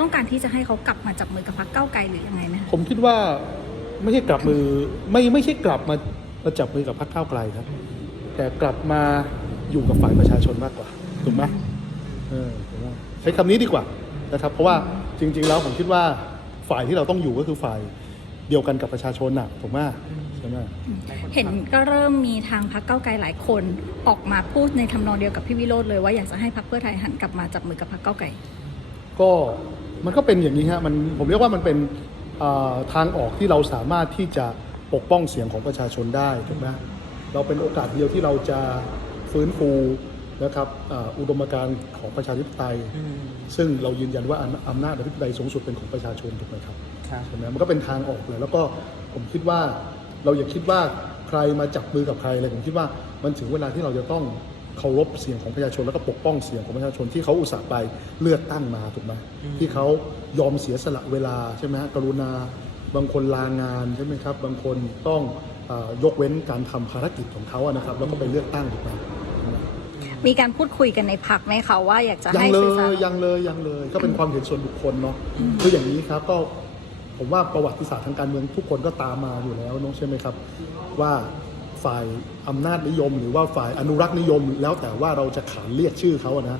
ต้องการที่จะให้เขากลับมาจับมือกับพรรคก้าวไกลหรือยังไงไหมคะผมคิดว่าไม่ใช่กลับมือไม่ไม่ใช่กลับมามาจับมือกับพรรคก้าวไกลครับแต่กลับมาอยู่กับฝ่ายประชาชนมากกว่าถูกไหมเออผมว่าใช้คำนี้ดีกว่านะครับ เพราะว่าจริง ๆ แล้วผมคิดว่าฝ่ายที่เราต้องอยู่ก็คือฝ่ายเดียวกันกับประชาชนน่ะถูกไหมใช่ไหม เห็นก็เริ่มมีทางพรรคก้าวไกลหลายคนออกมาพูดในทำนองเดียวกับพี่วิโรจน์เลยว่าอยากจะให้พรรคเพื่อไทยหันกลับมาจับมือกับพรรคก้าวไกล ก็มันก็เป็นอย่างนี้ฮะมันผมเรียกว่ามันเป็นอ่าทางออกที่เราสามารถที่จะปกป้องเสียงของประชาชนได้ถูกไหมเราเป็นโอกาสเดียวที่เราจะฟื้นฟูนะครับอาอุดมการณ์ของประชาธิปไตย ซึ่งเรายืนยันว่าอำอำนาจอธิปไตยสูงสุดเป็นของประชาชนถูกไหมครับครับใช่ไหมมันก็เป็นทางออกเลยแล้วก็ผมคิดว่าเราอย่าคิดว่าใครมาจับมือกับใครเลยผมคิดว่ามันถึงเวลาที่เราจะต้อง เคารพเสียงของประชาชนแล้วก็ปกป้องเสียงของประชาชนที่เขาอุตส่าห์ไปเลือกตั้งมาถูกไหมที่เขายอมเสียสละเวลาใช่ไหมฮะกรุณาบางคนลางานใช่ไหมครับ บางคนต้องเออยกเว้นการทำภารกิจของเขาอะนะครับ แล้วก็ไปเลือกตั้งถูกไหมมีการพูดคุยกันในพักไหมคะว่าอยากจะยังให้เลสื่อสารยยังเลยยังเลย ก็เป็นความเห็นส่วนบุคคลเนาะคืออย่างนี้ครับก็ผมว่าประวัติศาสตร์ทางการเมืองทุกคนก็ตามมาอยู่แล้วเนอะใช่ไหมครับ ว่า ฝ่ายอำนาจนิยม หรือว่าฝ่ายอนุรักษ์นิยม แล้วแต่ว่าเราจะขานเรียกชื่อเขาอะนะ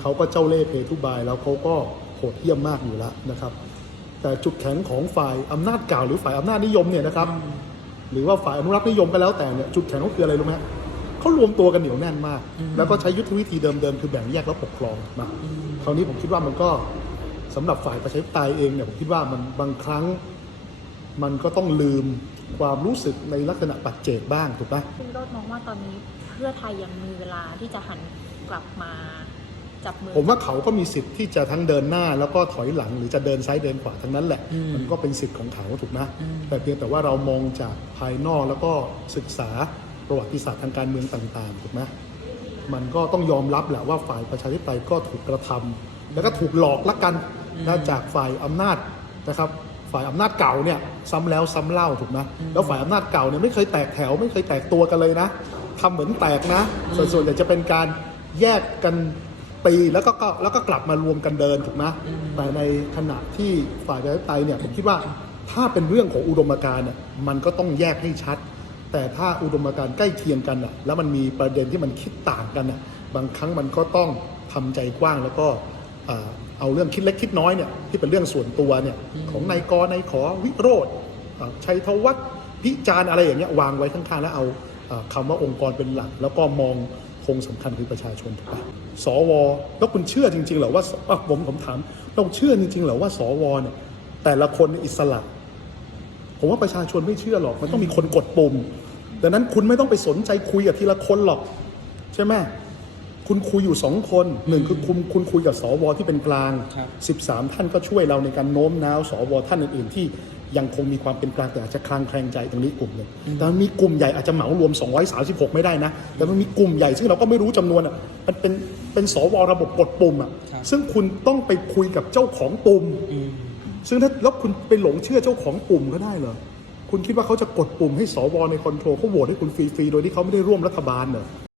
เขาก็เจ้าเล่ห์เพทุบาย แล้วเขาก็โหดเหี้ยมมากอยู่แล้วนะครับ แต่จุดแข็งของฝ่ายอำนาจเก่าหรือฝ่ายอำนาจนิยมเนี่ยนะครับ หรือว่าฝ่ายอนุรักษ์นิยมก็แล้วแต่เนี่ยจุดแข็งเขาคืออะไรรู้ไหมฮะเขารวมตัวกันเหนียวแน่นมาก แล้วก็ใช้ยุทธวิธีเดิมๆคือแบ่งแยกแล้วปกครองมาคราวนี้ผมคิดว่ามันก็สำหรับฝ่ายประชาธิปไตยเองเนี่ยผมคิดว่ามันบางครั้ง มันก็ต้องลืมความรู้สึกในลักษณะปัจเจกบ้างถูกปะคุณวิโรจน์มองว่าตอนนี้เพื่อไทยยังมีเวลาที่จะหันกลับมาจับมือ ผมว่าเขาก็มีสิทธิ์ที่จะทั้งเดินหน้าแล้วก็ถอยหลังหรือจะเดินซ้ายเดินขวาทั้งนั้นแหละอืมมันก็เป็นสิทธิ์ของเขาถูกนะอืมแต่เพียงแต่ว่าเรามองจากภายนอกแล้วก็ศึกษาประวัติศาสตร์ทางการเมืองต่างๆถูกไหมมันก็ต้องยอมรับแหละว่าฝ่ายประชาธิปไตยก็ถูกกระทำแล้วก็ถูกหลอกละกันนะจากฝ่ายอำนาจนะครับ ฝ่ายอำนาจเก่าเนี่ยซ้ำแล้วซ้ำเล่าถูกไหมแล้วฝ่ายอำนาจเก่าเนี่ยไม่เคยแตกแถว ไม่เคยแตกตัวกันเลยนะทำเหมือนแตกนะส่วนส่วนใหญ่จะเป็นการแยกกันตีแล้วก็ก็แล้วก็กลับมารวมกันเดินถูกไหมแต่ในขณะที่ฝ่ายประชาธิปไตยเนี่ยผมคิดว่าถ้าเป็นเรื่องของอุดมการณ์เนี่ยมันก็ต้องแยกให้ชัด แต่ถ้าอุดมการณ์ใกล้เคียงกันน่ะแล้วมันมีประเด็นที่มันคิดต่างกันน่ะบางครั้งมันก็ต้องทำใจกว้างแล้วก็อ่า เอาเรื่องคิดเล็กคิดน้อยเนี่ยที่เป็นเรื่องส่วนตัวเนี่ยของนายกนายขอวิโรธอ่าชัยธวัฒน์พิจารณ์อะไรอย่างเงี้ยวางไว้ข้างๆแล้วเอาอ่าคำว่าองค์กรเป็นหลัก แล้วก็มองคงสำคัญคือประชาชนถูกปะสวแล้วคุณเชื่อจริงๆเหรอว่าอะผมผมถามเราเชื่อจริงๆเหรอว่าสวเนี่ยแต่ละคนเนี่ยอิสระผมว่าประชาชนไม่เชื่อหรอกมันต้องมีคนกดปุ่มดังนั้นคุณไม่ต้องไปสนใจคุยกับทีละคนหรอก ใช่ไหม คุณคุยอยู่สองคนหนึ่งคือคุณคุณคุยกับสวที่เป็นกลาง ครับ 13 ท่านก็ช่วยเราในการโน้มน้าวสวท่านอื่นๆ ที่ยังคงมีความเป็นกลางแต่อาจจะคลางแคลงใจตรงนี้กลุ่มหนึ่งแต่มันมีกลุ่มใหญ่อาจจะเหมารวม 236 ไม่ได้นะ แต่มันมีกลุ่มใหญ่ซึ่งเราก็ไม่รู้จำนวนอะมันเป็นเป็นสวระบบกดปุ่มอะครับ ซึ่งคุณต้องไปคุยกับเจ้าของปุ่ม อืม ซึ่งถ้าแล้วคุณไปหลงเชื่อเจ้าของปุ่มก็ได้เหรอ คุณคิดว่าเขาจะกดปุ่มให้สวในคอนโทรลเขาโหวตให้คุณฟรีๆ โดยที่เขาไม่ได้ร่วมรัฐบาลเหรอ